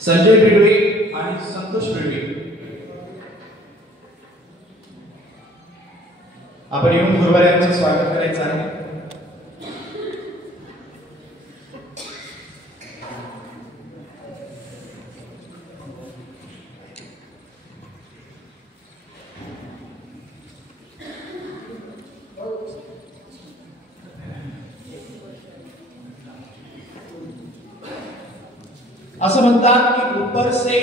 संजय बिडवे आणि संतोष बिडवे आपण येऊन गुरुवाऱ्यांचं स्वागत करायचं आहे. असं म्हणतात की ऊपर से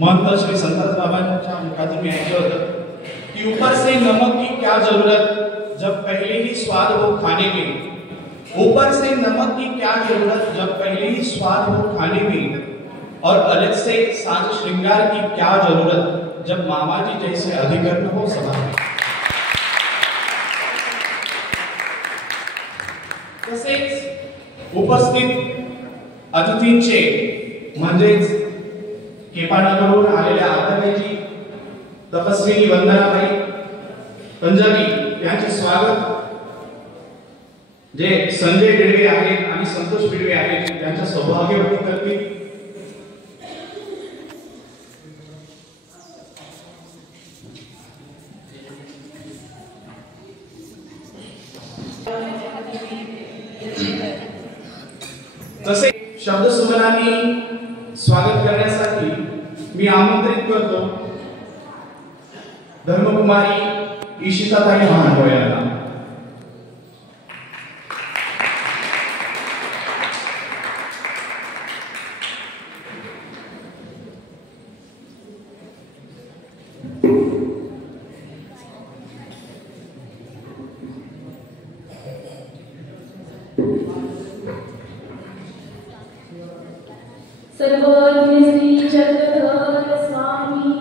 महंत श्री संत बाबांच्या मुखातून मी ऐकलं होतं कि ऊपर से नमक की क्या जरूरत जब पहले ही स्वाद हो खाने में। ऊपर से नमक की क्या जरूरत जब पहले ही स्वाद हो खाने में, और अलग से साज श्रृंगार की क्या जरूरत जब मामा जी जैसे अधिकरण हो सभा में। तसेच उपस्थित अतिथींचे म्हणजेच केपानगरहून आलेल्या आत्याबाईजी, तपस्विनी वंदनाबाई पंजाबी यांचे स्वागत जे संजय बिडवे आहेत आणि संतोष बिडवे आहेत त्यांच्या सौभाग्यवती करतील। तसे शब्दसुमनांनी स्वागत करण्यासाठी मी आमंत्रित करतो धर्मकुमारी ईशिताताई महानोळे यांना। सर्वज्ञ श्री चक्रधर स्वामी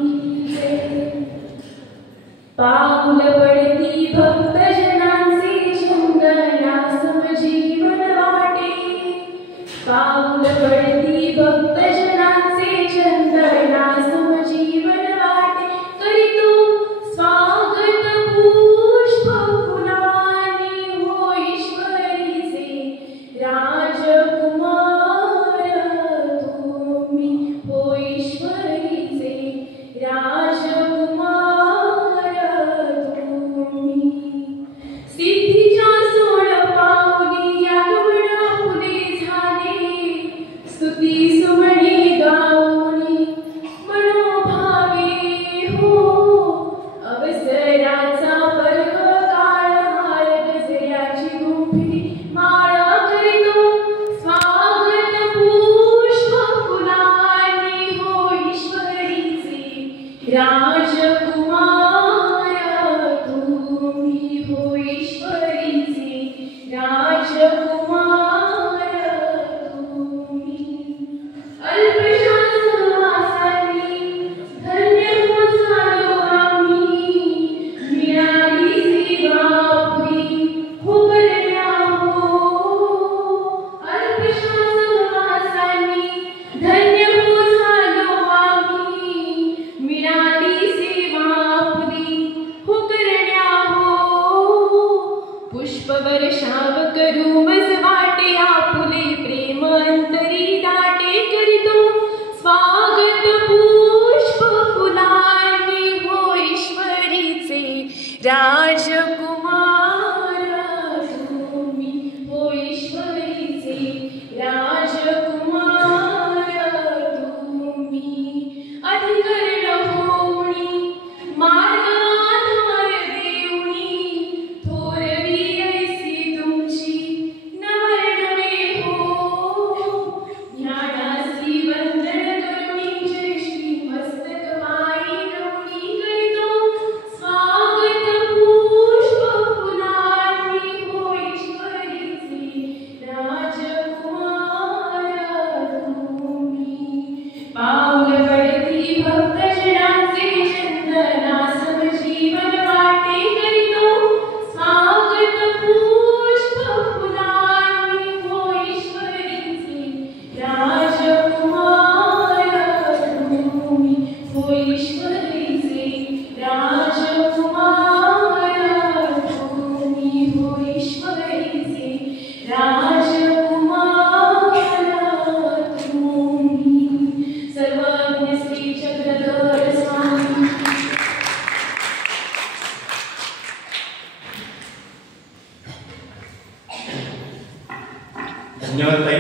पाऊल पडती भक्त जनांचे चंदना समजीवन वाटे। पाऊल पडती भक्त जनांचे चंदना समजीवन वाटे। करीतो स्वागत पुष्प फुलांनी हो ईश्वरीचे राजकुमार हो ईश्वरीचे राजकुमार तुम्ही। सिद्धीच्या सोड पावली आगमना फुले झाले। स्तुती सुमणी गाऊनी मनोभावे हो। अवसराचा पर्व काळ हार गजऱ्याची गुंफी माळ करीतो स्वागत पुष्प फुलांनी हो ईश्वरीचे राजकुमार तुम्ही हो ईश्वरीचे राजकुमार तुम्ही। अल्पशा सहवासानी धन्य हो झालो आम्ही। मिळाली सेवा आपली हो करण्या हो। अल्पशा सहवासानी धन्य हो झालो आम्ही। मिळाली सेवा आपली हो करण्या हो। पुष्प वर्षाव करू मज वाटे आपुले प्रेम अंतरी दाटे। करीतो स्वागत पुष्प फुलांनी हो ईश्वरीचे राजकुमार तुम्ही हो ईश्वरीचे राजकुमार तुम्ही। अधिकरण होऊनी मार्ग आधार देऊनी थोरवी ऐसी तुमची नवरनवे हो। ज्ञानासी वंदन करुणी जय श्री मस्तक माई नवनी। करीतो स्वागत पुष्प फुलांनी हो ईश्वरीचे राजकुमार तुम्ही। पाऊल पडती भक्त जनांचे चंदना समजीवन वाटे। करीतो स्वागत पुष्प फुलांनी हो ईश्वरीचे राजकुमार तुम्ही हो ईश्वरीचे राजकुमार तुम्ही हो ईश्वरीचे राजकुमार तुम्ही। सर्वज्ञ श्री चक्रधर स्वामी धन्यवाद ताई।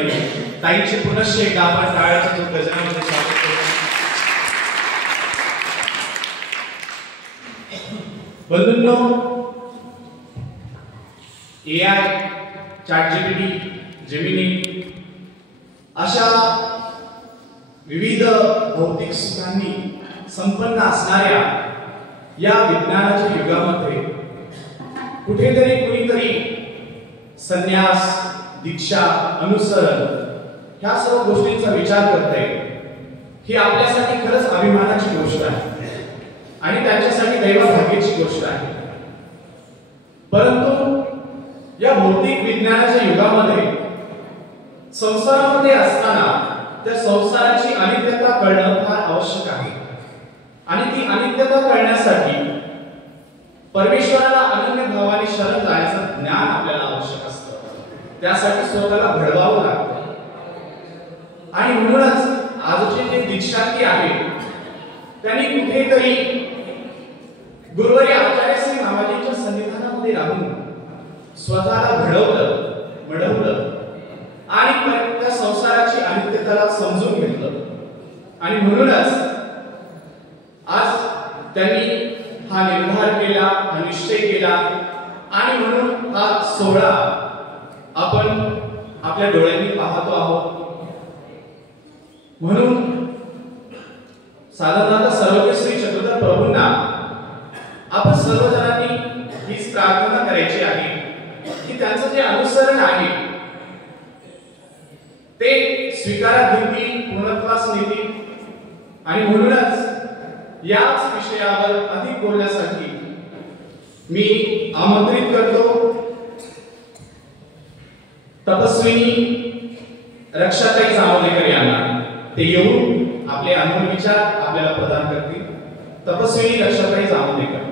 ताईंचे पुनश्च एकदा आपण टाळ्याच्या जो गजरामध्ये स्वागत करू। बंधूंनो, AI, ChatGPT, जेमिनी अशा विविध भौतिक सुखांनी संपन्न असणाऱ्या या विज्ञानाच्या युगामध्ये कुठेतरी कुणीतरी संन्यास, दीक्षा, अनुसरण ह्या सर्व गोष्टींचा विचार करते, ही आपल्यासाठी खरंच अभिमानाची गोष्ट आहे आणि त्यांच्यासाठी दैवभाग्याची गोष्ट आहे. परंतु या भौतिक विज्ञानाच्या युगामध्ये संसारामध्ये असताना त्या संसाराची अनित्यता कळणं फार आवश्यक आहे आणि ती अनित्यता कळण्यासाठी परमेश्वराला अनन्य भावाने शरण जाण्याचं ज्ञान आपल्याला आवश्यक असतं. त्यासाठी स्वतःला घडवावं लागतं आणि म्हणूनच आजचे जे दीक्षार्थी आहे त्यांनी कुठेतरी गुरुवारी आचार्य श्री नामाजींच्या सन्निधानामध्ये राहून स्वतःला घडवलं आणि त्या संसाराची अनित्यताला समजून घेतलं आणि म्हणूनच आज त्यांनी हा निर्धार केला, हा निश्चय केला आणि म्हणून हा सोहळा आपण आपल्या डोळ्यांनी पाहतो आहोत. म्हणून साधारणतः सर्वज्ञ श्री चक्रधर प्रभूंना आपण सर्वजणांनी हीच प्रार्थना करायची आहे की त्यांचं जे अनुसरण आहे ते स्वीकारात घेतील, पूर्णत्वास नेतील आणि म्हणूनच याच विषयावर अधिक बोलण्यासाठी मी आमंत्रित करतो तपस्विनी रक्षाताई जांभेकर यांना. ते येऊन आपले अनुभव विचार आपल्याला प्रदान करतील. तपस्विनी रक्षाताई जांभेकर.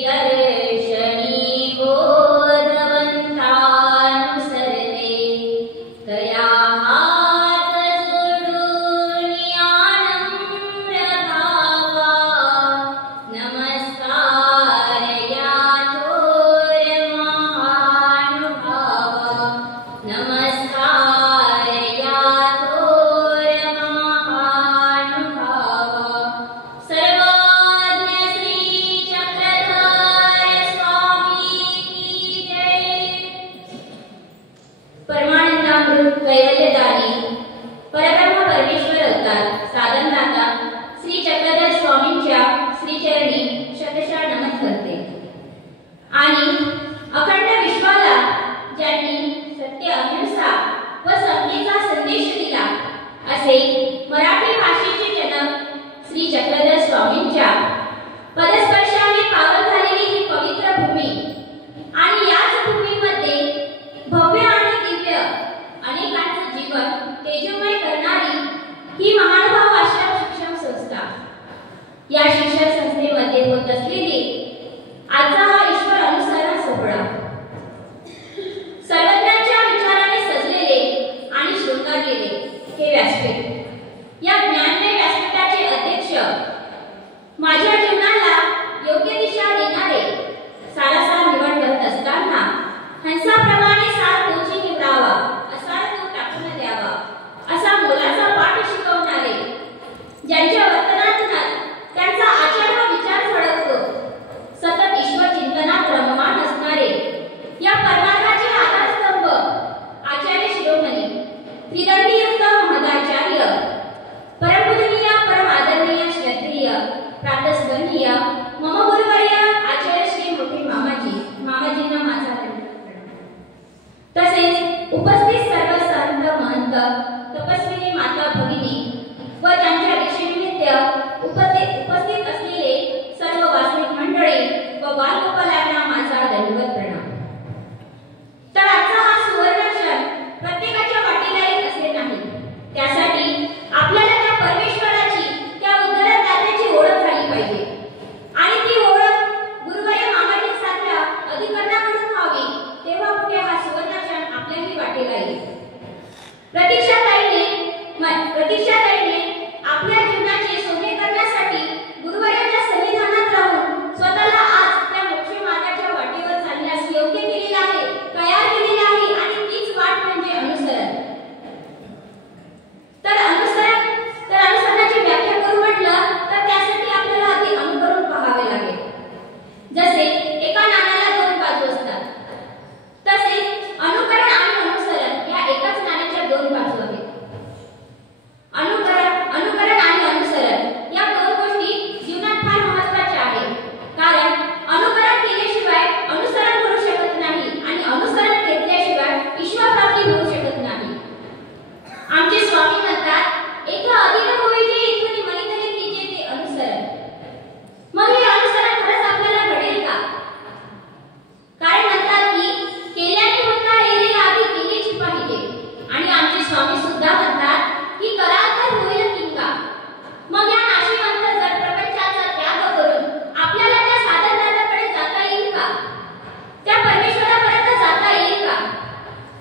दर्शनी बोधवंतानुसरे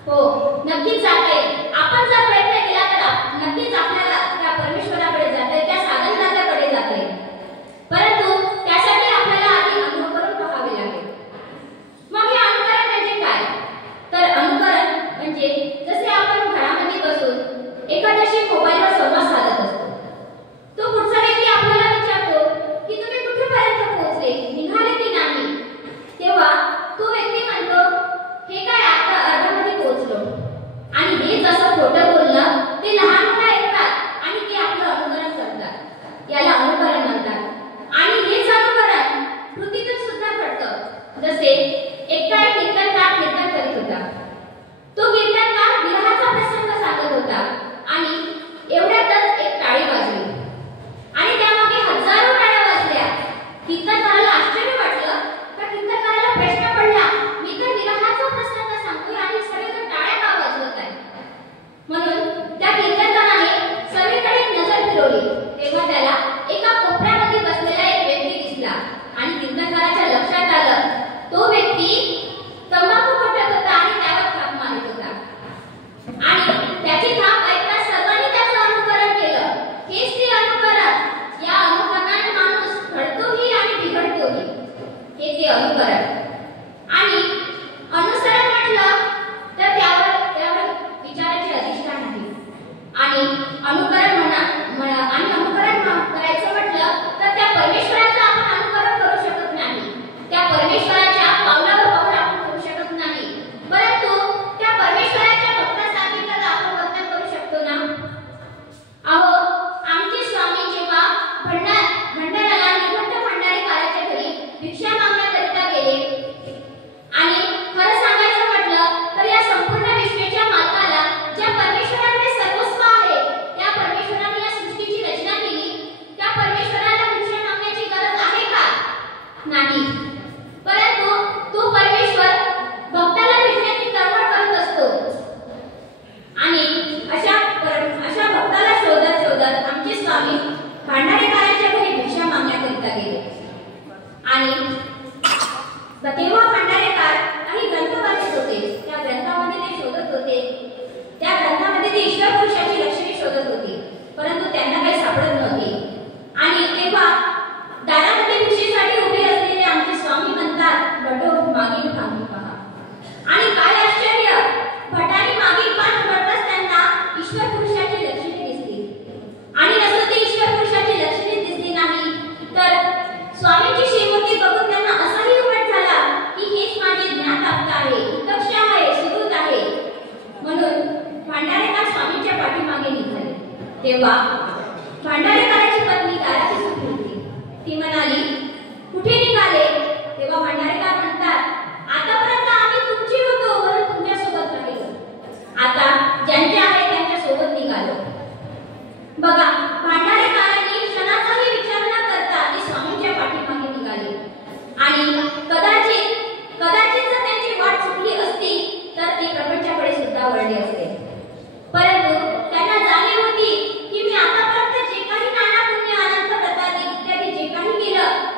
हो, नक्कीच जाता येईल. आपण जर प्रयत्न केला तर नक्कीच आपल्याला त्या परमेश्वराकडे जाता येईल, त्या साधनदात्याकडे जाता येईल. परंतु त्यासाठी आपल्याला आधी अनुकरण पाहावे लागेल. मग हे अनुकरण म्हणजे काय? तर अनुकरण म्हणजे जसे आपण घरामध्ये बसून एखाद्याशी मोबाईलवर संवाद साधत असतो. तो पुढचा व्यक्ती आपल्याला विचारतो की तुम्ही कुठेपर्यंत पोहोचले, निघाले की नाही. तेव्हा तो व्यक्ती म्हणतो हे काय आता अर्ध्यामध्ये पोहोचलो. आणि हे जसं खोटं बोलणं ते लहान मुलं ऐकतात आणि ते आपलं अनुकरण करतात. याला अनुकरण म्हणतात. आणि हेच अनुकरण कृतीतून सुद्धा घडतं. जसे एकटा एक कीर्तनकार कीर्तन करीत होता. तो कीर्तनकार विरहाचा प्रसंग सांगत होता आणि एवढ्यातच एक टाळी वाजली आणि त्यामागे हजारो टाळ्या वाजल्या. कीर्तनकाराला आश्चर्य वाटलं. त्या कीर्तनकाराला प्रश्न पडला, मी तर विरहाचा प्रसंग सांगतोय आणि सगळेजण टाळ्या का वाजवत आहेत. म्हणून त्या कीर्तनकाराने सर्वीकडे नजर फिरवली. तेव्हा त्याला एका कोपऱ्यामध्ये बसलेला एक व्यक्ती दिसला आणि कीर्तनकाराच्या लक्षात आलं तो व्यक्ती तंबाखू पटत होता आणि त्यावर थाप मारत होता. आणि त्याची थाप ऐकता सर्वांनी त्याचं अनुकरण केलं. हेच ते अनुकरण. या अनुकरणाने माणूस घडतोही आणि बिघडतोही. हे ते अनुकरण. आणि अनुसरण म्हटलं तर त्यावर विचाराचे अधिष्ठान आहे. आणि अनुकरण आणि अनुकरण करायचं म्हटलं तर त्या परमेश्वराचं आपण अनुकरण करू शकत नाही. त्या परमेश्वराच्या पावलावर पाऊल आपण करू शकत नाही. परंतु त्या परमेश्वराच्या भक्तासारखी तर आपण वर्तन करू शकतो ना. अहो, आमचे स्वामी जेव्हा भंडाराला निघंट भंडारीकाराच्या घरी भिक्षा मागण्याकरिता गेले आणि खरं सांगायचं म्हटलं तर या संपूर्ण विश्वाच्या मालकाला, ज्या परमेश्वराकडे सर्वस्व आहे, त्या परमेश्वराने या सृष्टीची रचना केली, त्या परमेश्वराला भिक्षा मागण्याची गरज आहे का? नाही. परंतु तो परमेश्वर भक्ताला भेटण्याची तळमळ करत असतो. आणि अशा भक्ताला शोधत शोधत आमचे स्वामी भंडारीकाराच्या घरी भिक्षा मागण्याकरिता गेले. आणि तेव्हा भंडारीकार काही ग्रंथ वाचत होते. त्या ग्रंथामध्ये ते शोधत होते, त्या ग्रंथामध्ये ते ईश्वर पुरुषाची लक्षणे शोधत होते. परंतु त्यांना काही सापडत नव्हते. आणि तेव्हा दारामध्ये भिक्षेसाठी उभे असलेले आमचे स्वामी म्हणतात, भटो मागील थांबून पहा. आणि काय आश्चर्य, भटाने मागील पान उघडताच त्यांना ईश्वर पुरुषाची लक्षणे दिसली. आणि असं ते ईश्वर पुरुषाची लक्षणे दिसली नाही तर स्वामींची श्रीमूर्ती बघून त्यांना असाही उमट झाला की हेच माझे ज्ञानप्राप्त आहे, दक्ष आहे, सुहृद आहे. म्हणून भंडारेकार स्वामींच्या पाठीमागे निघाले. तेव्हा भंडारेकाराची पत्नी दाराची सुटली होती. ती म्हणाली, कुठे निघाले? तेव्हा भंडारेकार म्हणतात, आतापर्यंत आम्ही तुमची होतो म्हणून तुमच्या सोबत राहिलो. आता ज्यांचे आहे त्यांच्या सोबत निघालो. बघा, भंडारेकारांनी क्षणाचाही विचार न करता ते स्वामींच्या पाठीमागे निघाले. आणि कदाचित जर त्यांची वाट चुकली असती तर ते प्रपंचाकडे सुद्धा वळले असते. परंतु त्यांना जाणीव होती की मी आतापर्यंत जे काही नाना पुण्य अनंत व्रतादी इत्यादी जे काही केलं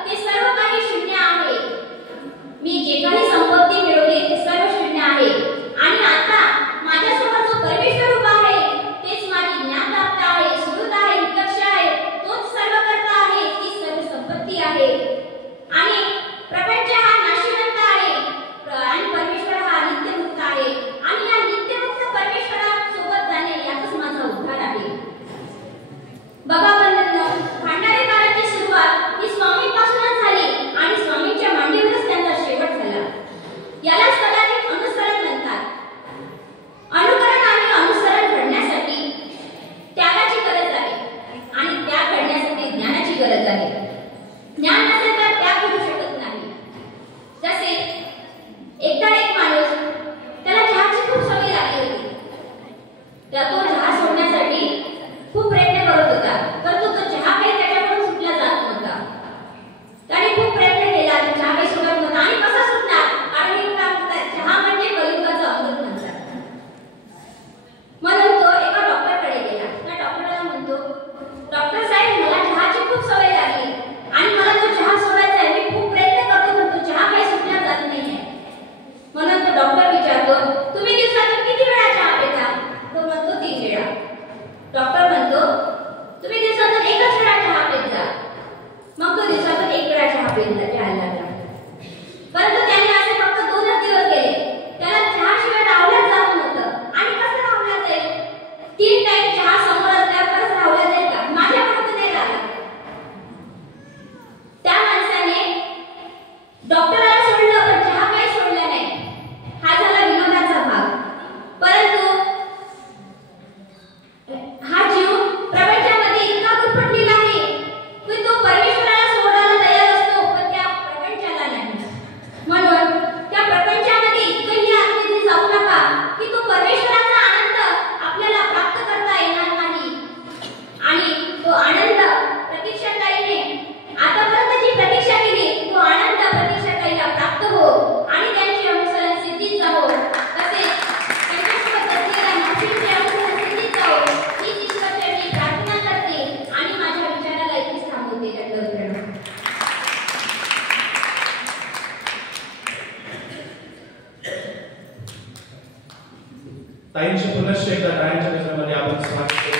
ताईंची पुनश्च एकदा टाळ्यांच्या गजरामध्ये आपण स्वागत करू.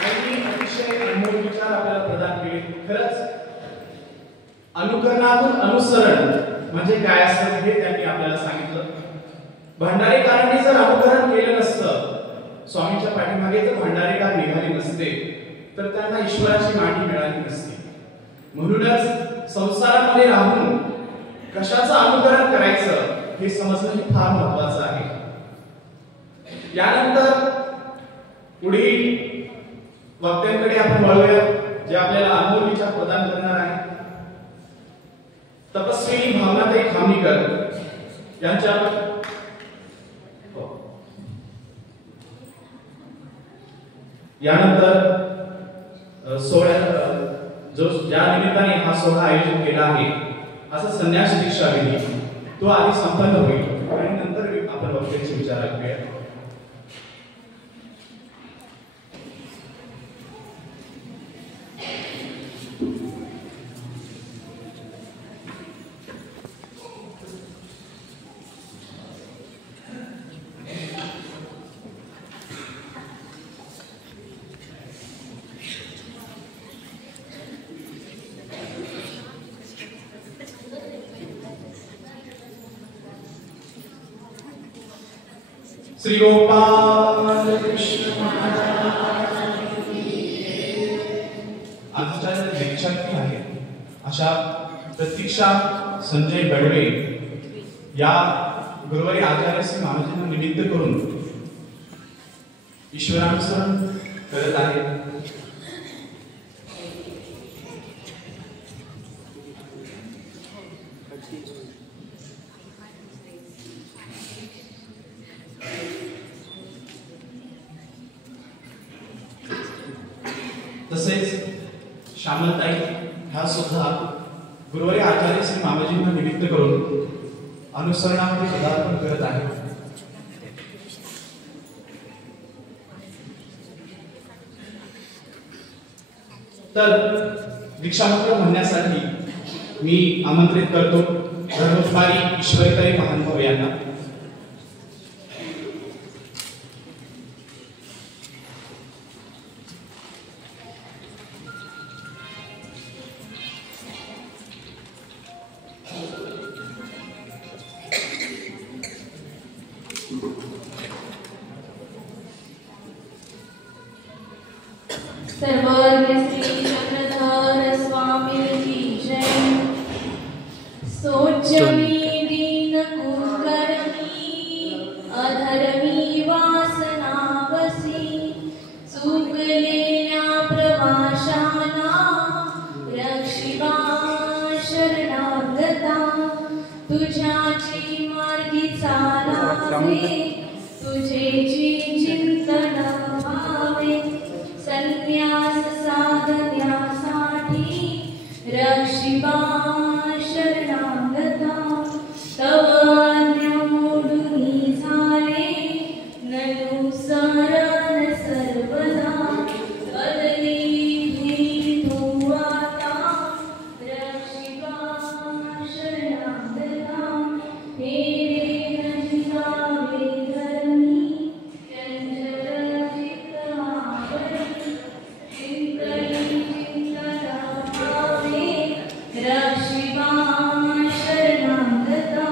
त्यांनी अतिशय अनमोल विचार आपल्याला प्रदान केले. खरंच अनुकरणातून अनुसरण म्हणजे काय असतं हे त्यांनी आपल्याला सांगितलं. भंडारीकारांनी जर अनुकरण केलं नसतं, स्वामींच्या पाठीमागे जर भंडारीकार निघाले नसते, तर त्यांना ईश्वराची मांडी मिळाली नसती. म्हणूनच संसारामध्ये राहून कशाचं अनुकरण करायचं हे समजणं हे फार महत्वाचं आहे. यानंतर पुढील वक्त्यांकडे आपण वळूया, जे आपल्याला अनमोल विचार प्रदान करणार आहे. तपस्वी भावनाताई खामनीकर यांच्या यानंतर सोहळ्यात जो ज्या निमित्ताने हा सोहळा आयोजित केला आहे असा संन्यास दीक्षा विधी तो आधी संपन्न होईल आणि नंतर आपण वक्त्यांचे विचार ऐकूया. श्री गोपाल कृष्ण आजच्या दीक्षार्थी आहे अशा प्रतीक्षा संजय बडवे या गुरुवारी आचार्य श्री महाराजांना निमित्त करून ईश्वरानुसरण करत आहे. तसेच श्यामलताई ह्या सुद्धा गुरुवारी आचार्य श्री मामाजींना निमित्त करून अनुसरणामध्ये पदार्पण करत आहे. तर दीक्षामंत्र म्हणण्यासाठी मी आमंत्रित करतो धर्मकुमारी ईश्वरीताई महानुभाव यांना. सर्वज्ञ श्री चक्रधर स्वामी की जय. सोचमी दीन कुकर्मी अधर्मी वासनावसी चुकलेल्या प्रवाशांना रक्षिबा शरणागता तुझ्याची मार्गी चालावे तुझेची चिंतन व्हावे संन्यास साधण्यासाठी रक्षिबा शरणागता तव आज्ञा मोडून झाले ननुसरण सर्वदा बदली तू आता रक्षिबा शरणागता हे नजिकावे धर्मी चंचल चित्तावरी चिंतनी चिंतनावे रक्षिबा शरणागता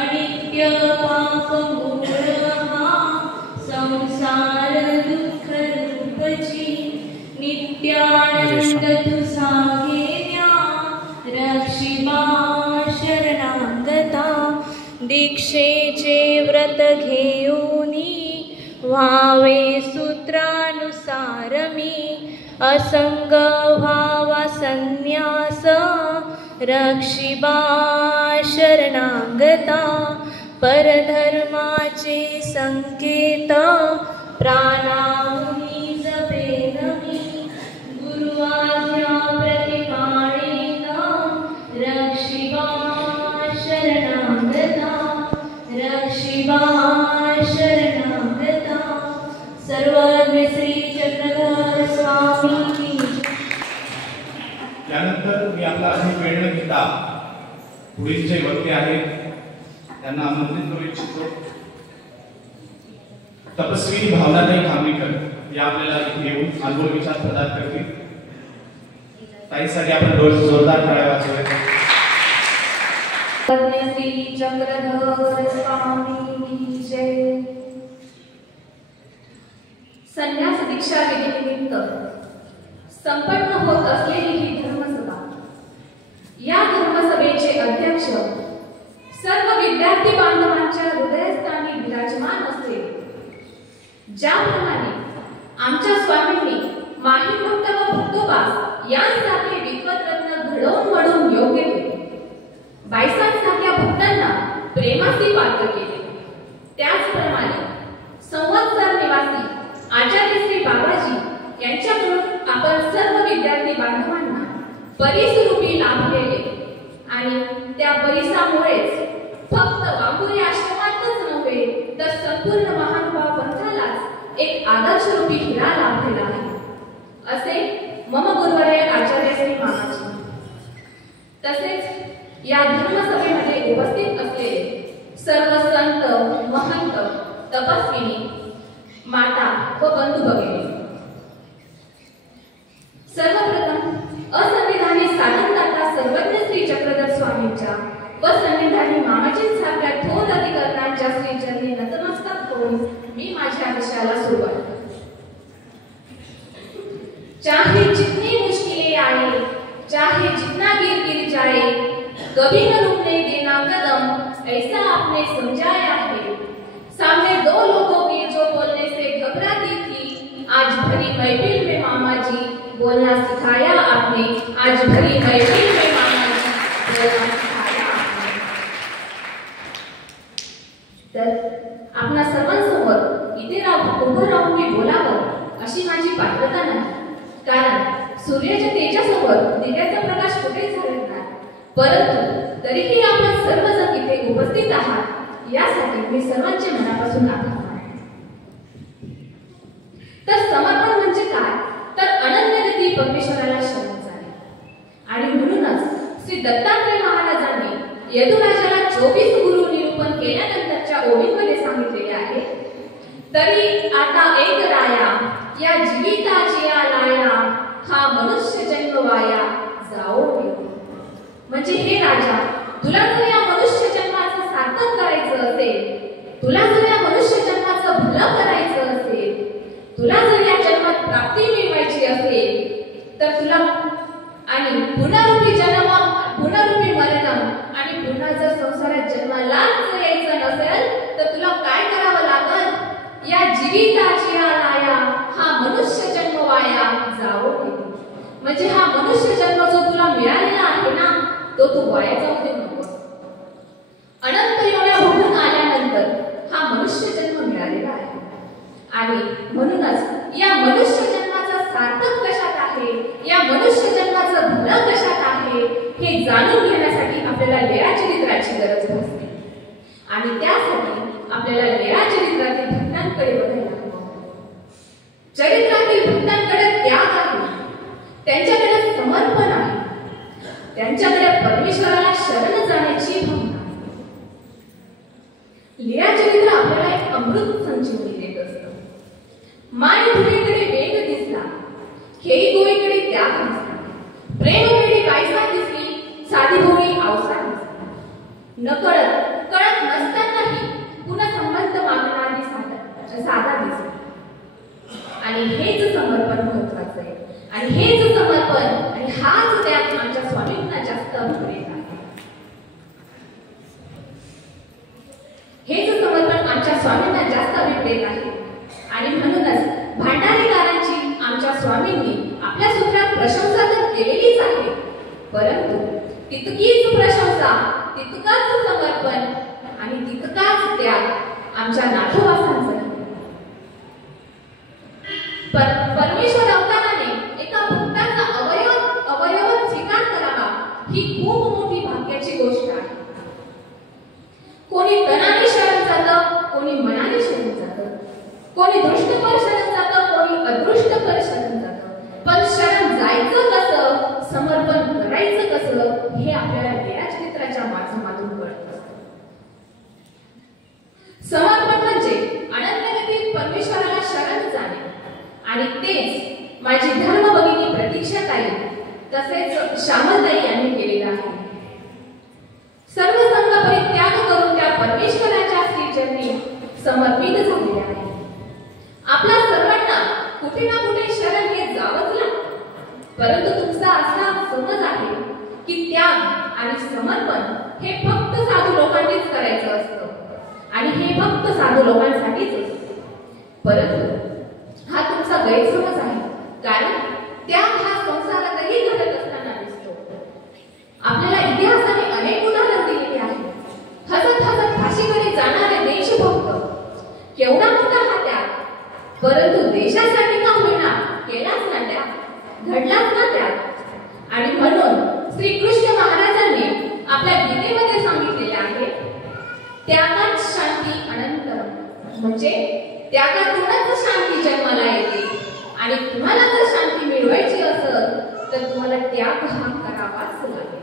अनित्य पाप मूळहा संसार दुःख रूपची नित्यानंद तुझा घेण्या रक्षिबा शरणागता दीक्षेचे व्रत घेऊनी व्हावे सूत्रानुसार मी असंग व्हावा संन्यास रक्षिबा शरणागता परधर्माचे संकेत प्राणाहुनी जपेन मी गुरुआज्ञा प्रतिपाळेन रक्षिबा शरणागता रक्षिबा शरणागता. सर्वज्ञ श्री चक्रधर स्वामी की. त्यानंतर मी आपला अधिक वेळ न घेता पुढील जे वक्ते आहेत त्यांना आमंत्रित करू इच्छितो. तपस्वी भावनाताई खामरीकर या आपल्याला इथे येऊन अनुभव विचार प्रदान करतील. ताईसाठी आपण जोरदार टाळ्या वाजवूया. श्री चक्रधर स्वामी की जय. संन्यास दीक्षा विधीनिमित्त संपन्न होत असलेली ही धर्मसभा, या धर्मसभेचे अध्यक्ष सर्व विद्यार्थी बांधवांच्या हृदयस्थानी विराजमान असते. ज्याप्रमाणे आमच्या स्वामींनी माहीभक्त व भक्तोबास यांसारखे विद्वतरत्न घडवून घडवून योग्य केले, बाईसांसारख्या भक्तांना प्रेमासी पात्र केले, त्याचप्रमाणे संवत्सर निवासी आचार्य श्री बाबाजी यांच्याकडून आपण सर्व विद्यार्थी बांधवांना परिसरूपी लाभलेले आणि त्या परिसामुळेच फक्त वांबुरी आश्रमातच नव्हे तर संपूर्ण महानुभाव पंथालाच एक आदर्शरूपी हिरा लाभलेला आहे, असे मम गुरुवर्य आचार्य श्री बाबाजी. तसेच या धर्मसभेमध्ये उपस्थित असलेले सर्व संत, महंत, तपस्विनी, माता व बंधू भगिनी, सर्वप्रथम असंविधानी साधनदाता सर्वज्ञ श्री चक्रधर स्वामींच्या व संविधानी मामाजींसारख्या थोर अधिकरणांच्या श्री चरणी नतमस्तक होऊन मी माझ्या विषयाला सुरुवात करते. चाहे जितनी मुश्किलें आए, चाहे जितना गिर जाए, कभी न रुकने देना कदम, ऐसा आपने समझाया है. सामने दो लोगों की जो बोलने से घबराती थी, आज भरी महफिल में मामा जी बोलना सिखाया आपने. आज भरी महफिल में मामा जी बोलना सिखाया आपने. तर आपणा सर्वांसमोर इथे उभं राहून मी बोलावं अशी माझी पात्रता नाही, कारण सूर्याच्या तेजासमोर दिव्याचा प्रकाश कुठेच हरत नाही. परंतु तरीही आपण सर्वजण इथे उपस्थित आहात यासाठी मी सर्वांचे मनापासून आभार मानते. तर समर्पण म्हणजे काय, तर अनन्यगती परमेश्वराला शरण जाणे. आणि म्हणूनच श्री दत्तात्रय महाराजांनी यदुराजाला 24 गुरु निरूपण केल्यानंतरच्या ओळीमध्ये सांगितलेले आहे, तरी आता एक राया या जीविताची लाया, हा मनुष्य जन्म वाया जाओ. म्हणजे हे राजा, तुला जर या मनुष्य जन्माचं सार्थक करायचं असेल, तुला जर या मनुष्य जन्माचं भलं करायचं असेल, तुला जर या जन्मात प्राप्ती मिळवायची असेल, तर तुला आणि पुनरुपी जन्म, पुनरुपी मरण आणि पुन्हा जर संसारात जन्मालाच यायचं नसेल तर तुला काय करावं लागल, या जीविताची लाया, हा मनुष्य जन्म वाया जाओ. म्हणजे हा मनुष्य जन्म जो तुला मिळालेला आहे ना, तो तू वाया जाऊ दे नको. अनंत योन्या भोगून आल्यानंतर हा मनुष्य जन्म मिळालेला आहे. आणि म्हणूनच या मनुष्य जन्माचा सार्थक कशात आहे, या मनुष्य जन्माचं भलं कशात आहे, हे जाणून घेण्यासाठी आपल्याला लीळाचरित्राची गरज भासते. आणि त्यासाठी आपल्याला लीळाचरित्रातील भक्तांकडे बघायला हवं. चरित्रातील भक्तांकडे त्याग आहे, त्यांच्याकडे समर्पण आहे, त्यांच्याकडे परमेश्वराला शरण जाण्याची भावना. लीळाचरित्र आपल्याला एक अमृत संजीवनी देत असतं. माय फुलेकडे वेग दिसला, खेळी गोळीकडे त्याग दिसला, प्रेम वेळी बायसा दिसली, साधी भोळी अवसा दिसली. नकळत कळत नसतानाही पुन्हा संबंध मागणारी साधा दिसली. आणि हेच समर्पण महत्वाचं आहे. आणि हेच समर्पण आणि हाच त्याग आमच्या स्वामींना जास्त अभिप्रेत आहे. हेच समर्पण आमच्या स्वामींना जास्त अभिप्रेत आहे. आणि म्हणूनच भांडारीकारांची आमच्या स्वामींनी आपल्या सूत्रात प्रशंसा तर केलेलीच आहे, परंतु तितकीच प्रशंसा, तितकाच समर्पण आणि तितकाच त्याग आमच्या नाथोबासांचा. परमेश्वर अवताराने एका भक्ताचा अवयव स्वीकार करावा ही खूप मोठी भाग्याची गोष्ट आहे. कोणी तनाने शरण जातं, कोणी मनाने शरण जातं, कोणी दृष्टपर शरण जातं, कोणी अदृष्टपर शरण जातं. पण शरण जायचं कसं, समर्पण करायचं कसं, हे आपल्याला लीळाचरित्राच्या माध्यमातून कळत असतं. समर्पण म्हणजे अनन्यगती श्यामलताई यांनी केलेलं आहे. सर्व संघ परित्याग करून त्या परमेश्वराच्या श्रीचरणी समर्पित झालेले आहे. आपल्या सर्वांना कुठे ना कुठे शरण घेत जावंच लागतं. परंतु तुमचा असा समज आहे की त्याग आणि समर्पण हे फक्त साधू लोकांनीच करायचं असतं आणि हे फक्त साधू लोकांसाठीच असतं. परंतु हा तुमचा गैरसमज आहे. कारण त्याग हा संसारातही घडत असताना दिसतो. आपल्याला इतिहासाने अनेक उदाहरण दिलेली आहेत. हसत हसत फाशीकडे जाणारे देशभक्त, केवढा मोठा हा त्याग. परंतु देशासाठी का होईना केलाच ना त्याग, घडलाच ना त्याग. आणि म्हणून श्रीकृष्ण महाराजांनी आपल्या गीतेमध्ये सांगितलेले आहे, त्यागात शांती अनंतरम, म्हणजे त्यागातूनच शांती जन्माला येते. आणि तुम्हाला जर शांती मिळवायची असेल तर तुम्हाला त्याग हा करावाच लागेल.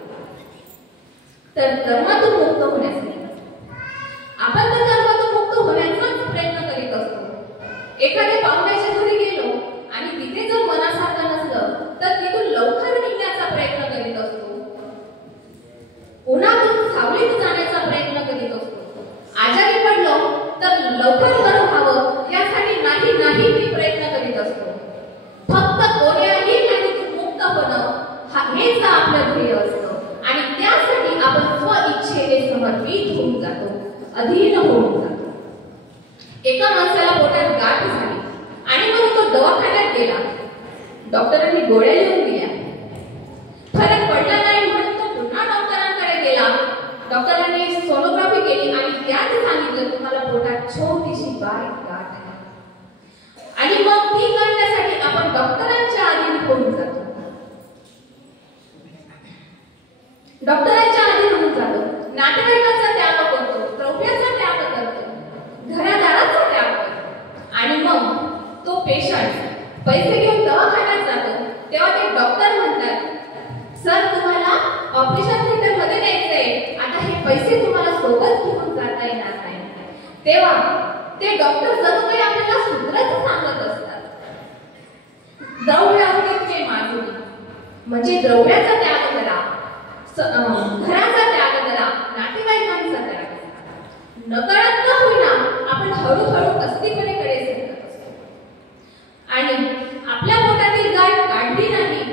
तर कर्मातून मुक्त होण्यासाठी आपण तर कर्मातून मुक्त होण्याचाच प्रयत्न करीत असतो. एखाद्या पाहुण्याच्या घरी गेलो आणि तिथे जर मनासारखं नसलं तर तिथून लवकर निघण्याचा प्रयत्न करीत असतो. उन्हातून सावलीत जाण्याचा प्रयत्न करीत असतो. आजारी पडलो तर लवकर बरं व्हावं यासाठी नाही मी प्रयत्न करीत असतो. फक्त कोण्याही व्याधीतून मुक्त होणं हेच आपलं ध्येय असतं. आणि त्यासाठी आपण स्वइच्छेने समर्पित होऊन जातो, अधीन होऊन जातो. एका माणसाला पोटात गाठ झाली आणि मग तो दवाखान्यात गेला. डॉक्टरांनी गोळ्या लिहून दिल्या. फरक पडला नाही म्हणून तो पुन्हा डॉक्टरांकडे गेला. डॉक्टरांनी सोनोग्राफी केली आणि त्यात सांगितलं तुम्हाला पोटात छोटीशी बारीक गाठ आहे. आणि मग ती करण्यासाठी आपण डॉक्टरांच्या अधीन होऊन जातो. डॉक्टरांच्या अधीन होऊन जातो. नातेवाईकांचा त्याग करतो, द्रव्याचा त्याग करतो, घरादाराचा त्याग करतो. आणि मग तो पेशंट पैसे घेऊन दवाखान्यात जातो. तेव्हा ते डॉक्टर म्हणतात, सर तुम्हाला ऑपरेशन थिएटर मध्ये न्यायचंय, आता हे पैसे तुम्हाला सोबत घेऊन जाता येणार नाही. तेव्हा ते डॉक्टर जणू काही आपल्याला सूत्रच सांगत असतात. द्रव्य असते मागणी, म्हणजे द्रव्याचा त्याग करा, घराचा त्याग करा, नातेवाईकांचा त्याग करा. नकळत न होईना आपण हळूहळू अस्तित्वाकडे सरकत असतो. आणि आपल्या पोटातील गाठ काढली नाही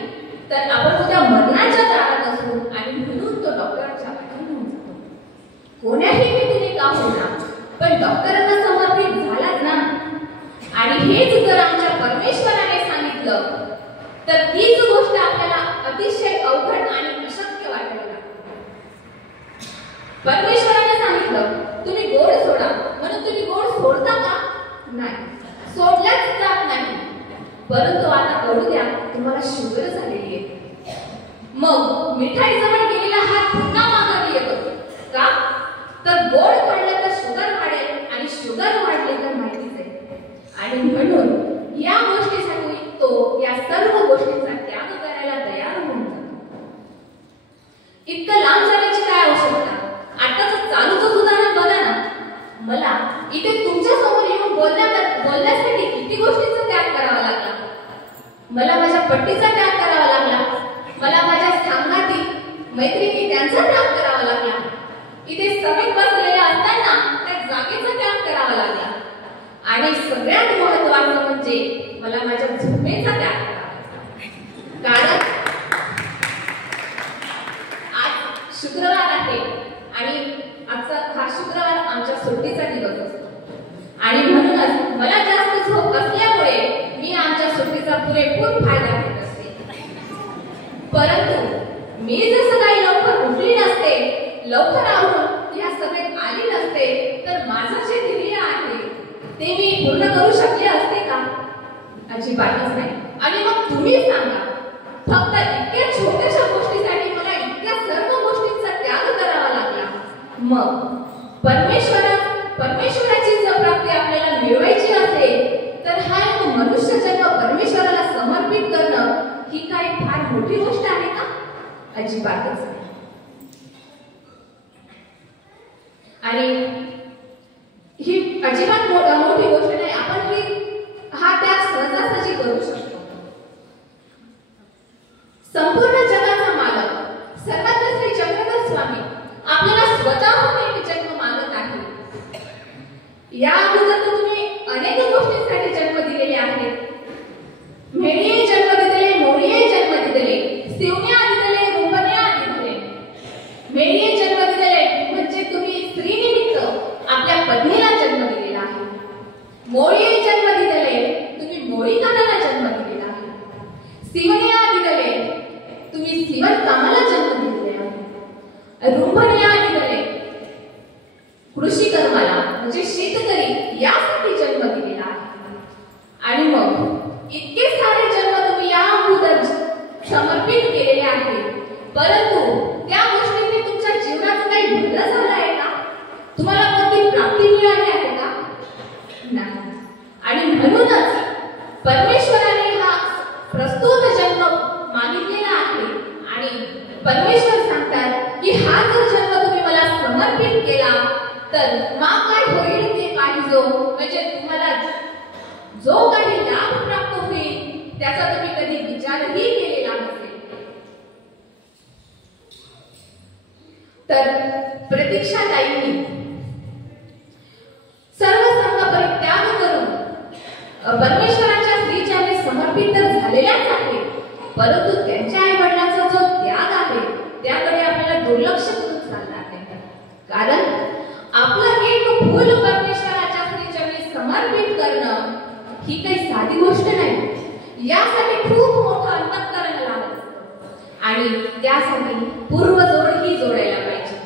तर आपण उद्या मरणाच्या दारात असू. आणि म्हणून तो डॉक्टरांच्या पाठीशी होऊन जातो. कोण्याही व्यक्तीने का होईना पण डॉक्टरांना समर्पित झालाच ना. आणि हेच जर आमच्या परमेश्वराने सांगितलं तर तीच गोष्ट आपल्याला अतिशय अवघड आणि अशक्य वाटायला लागते. परमेश्वराने सांगितलं तुम्ही गोड सोडा, म्हणून तुम्ही गोड सोडता का? नाही, सोडल्याच जात नाही. परंतु आता कळू द्या तुम्हाला शुगर झालेली आहे. मग मिठाई जवळ गेलेला हात पुन्हा मागे येतो का? तर गोड खाल्लं तर शुगर वाढेल आणि शुगर वाढले तर माहितीच आहे. आणि म्हणून या गोष्टीसाठी तो या सर्व गोष्टींचा त्याग करायला तयार होऊन जातो. इतकं लांब जाण्याची काय आवश्यकता? आताच चालूच उदाहरण बघा ना. मला इथे तुमच्या समोर येऊन बोलण्यासाठी किती गोष्टींचा त्याग करावा लागला. मला माझ्या पट्टीचा त्याग करावा लागला. मला माझ्या सांगाती मैत्रिणी त्यांचा त्याग करावा लागला. इथे समेत बसलेल्या असताना त्या जागेचा त्याग करावा लागला. आणि सगळ्यात महत्त्वाचं म्हणजे मला माझ्या झोपेचा त्याग करावा लागला. कारण आज शुक्रवार आहे आणि आजचा हा शुक्रवार आमच्या सुट्टीचा दिवस असतो. आणि म्हणूनच मला जास्त झोप असल्यामुळे मी आमच्या सुट्टीचा पुरेपूर फायदा घेत असते. परंतु मी जर सकाळी लवकर उठली नसते, लवकर आवरून या सभेत आली नसते तर माझं जे ध्येय आहे ते मी पूर्ण करू शकले असते का? अजिबातच नाही. आणि मग तुम्ही सांगा, फक्त इतक्या छोट्याशा गोष्टीसाठी मला इतक्या सर्व गोष्टींचा त्याग करावा लागला. मग परमेश्वराची जर प्राप्ती आपल्याला मिळवायची असेल तर हा एक मनुष्य जन्म परमेश्वराला समर्पित करणं ही काय फार मोठी गोष्ट आहे का? अजिबातच नाही. आणि ही अजिबात मोठी गोष्ट नाही. आपण हा त्याग सहजासहजी करू शकतो. संपूर्ण जगाचा मालक या अगोदर तर तुम्ही अनेक गोष्टींसाठी जन्म दिलेले आहेत. मेळीये जन्म दिले, मोळीये जन्म दिले, शिवण्या दिले, रुपण्या दिले. मेळीये जन्म दिले म्हणजे तुम्ही स्त्रीनिमित्त आपल्या पत्नीला जन्म दिलेला आहे. मोळीये जन्म दिले तुम्ही मोळीकामाला जन्म दिलेला आहे. शिवण्या दिले तुम्ही शिवण कामाला जन्म दिलेला आहे. रुपण्या दिले कृषी कर्माला म्हणजे शेतकरी यासाठी जन्म दिलेला आहे. आणि मग इतके सारे जन्म तुम्ही या अगोदर समर्पित केलेले आहेत, परंतु त्या गोष्टींनी तुमच्या जीवनात काही बदल झाला आहे का? तुम्हाला कोणती प्राप्ती मिळाली आहे का? नाही. आणि म्हणूनच परमेश्वराने हा प्रस्तुत जन्म मागितलेला आहे आणि परमेश्वर सांगतात की हा जर जन्म तुम्ही मला समर्पित केला तर मग काय होईल ते पाहिजो, म्हणजे तुम्हाला जो काही लाभ प्राप्त होईल त्याचा तुम्ही कधी विचारही केलेला नसेल. तर प्रतीक्षाताईंनी सर्व संघ परित्याग करून परमेश्वराच्या श्रीचरणी समर्पित तर झालेल्याच आहे, परंतु त्यांच्या आई वडिलांचा जो त्याग आहे त्याकडे आपल्याला दुर्लक्ष करून चालणार नाही. कारण आपलं एक फूल परमेश्वराच्या श्रीचरणी समर्पित करणं ही काही साधी गोष्ट नाही. यासाठी खूप मोठं अंतःकरण लागत असतं आणि त्यासाठी पूर्वजोड ही जोडायला पाहिजे.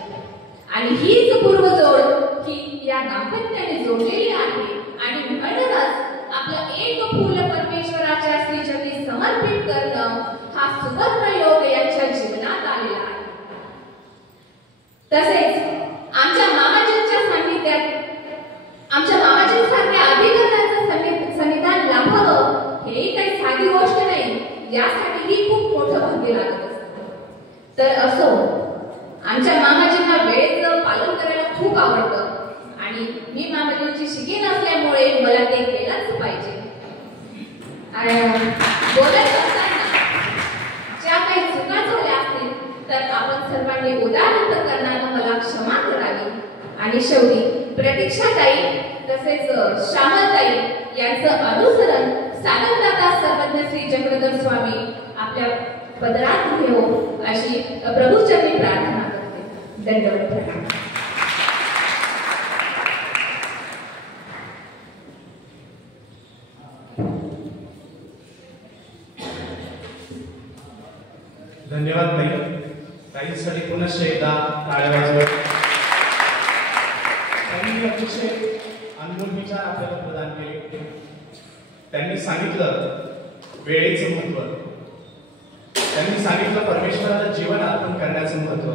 आणि हीच पूर्वजोड ही या दाम्पत्याने जोडलेली आहे. आणि म्हणूनच आपलं एक फूल परमेश्वराच्या श्रीचरणी समर्पित करणं हा सुवर्ण योग यांच्या जीवनात आलेला आहे. तसेच आमच्या मामाजींच्या सान्निध्यात आमच्या मामाजींसारख्या अधिकाऱ्यांचं सन्निधान लाभावं हे काही साधी गोष्ट नाही. यासाठीही खूप मोठं भाग्य लागत असतं. तर असो, आमच्या मामाजींना वेळेचं पालन करायला खूप आवडतं आणि मी मामाजींची शिकीण असल्यामुळे मला ते केलंच पाहिजे. आणि बोलत असताना ज्या काही चुका झाल्या असतील तर आपण सर्वांनी उदाहरण करणारं मला क्षमा करावी. आणि शेवटी प्रतीक्षाताई तसेच श्यामलताई यांचं अनुसरण साधनदाता सर्वज्ञ श्री चक्रधर स्वामी आपल्या पदरात घेऊ अशी प्रभूचरणी प्रार्थना करते. दंडवत. धन्यवाद ताई. ताईंसाठी पुनश्च एकदा टाळ्या वाजवा. त्यांनी अतिशय अनमोल विचार आपल्याला प्रदान केले. त्यांनी सांगितलं वेळेचं महत्व, त्यांनी सांगितलं परमेश्वराला जीवन अर्पण करण्याचं महत्व.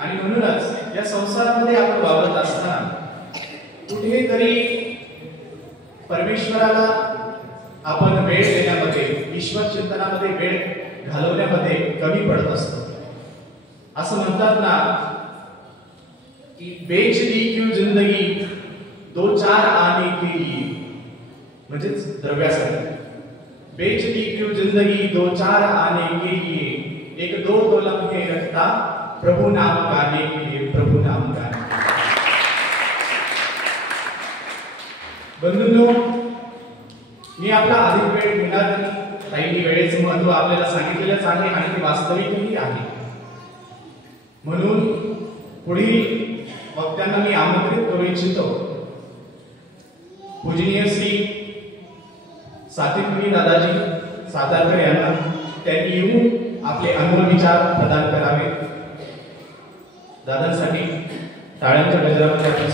आणि म्हणूनच या संसारामध्ये आपण वावरत असताना कुठेतरी परमेश्वराला आपण वेळ देण्यामध्ये, ईश्वर चिंतनामध्ये वेळ घालवण्यामध्ये कमी पडत असतो. असं म्हणतात ना की बेच दी क्यों जिंदगी दो चार आने के लिए, म्हणजेच द्रव्यासाठी. बेच दी क्यों जिंदगी दो चार आने के लिए, एक दो तो लम्हे रखता प्रभु नाम गाने के लिए, प्रभु नाम गाने. बंधूंनो, मी आपला अधिक वेळ घेणार नाही. ताईंनी वेळेचं महत्व आपल्याला सांगितलेलंच आहे आणि ते वास्तविकही आहे. म्हणून पुढील वक्त्यांना मी आमंत्रित करू इच्छितो. पूजनीय श्री सात्विकमुनी दादाजी सातारकर यांना त्यांनी येऊन आपले अनमोल विचार प्रदान करावे. दादांसाठी टाळ्यांच्या गजरामध्ये आपण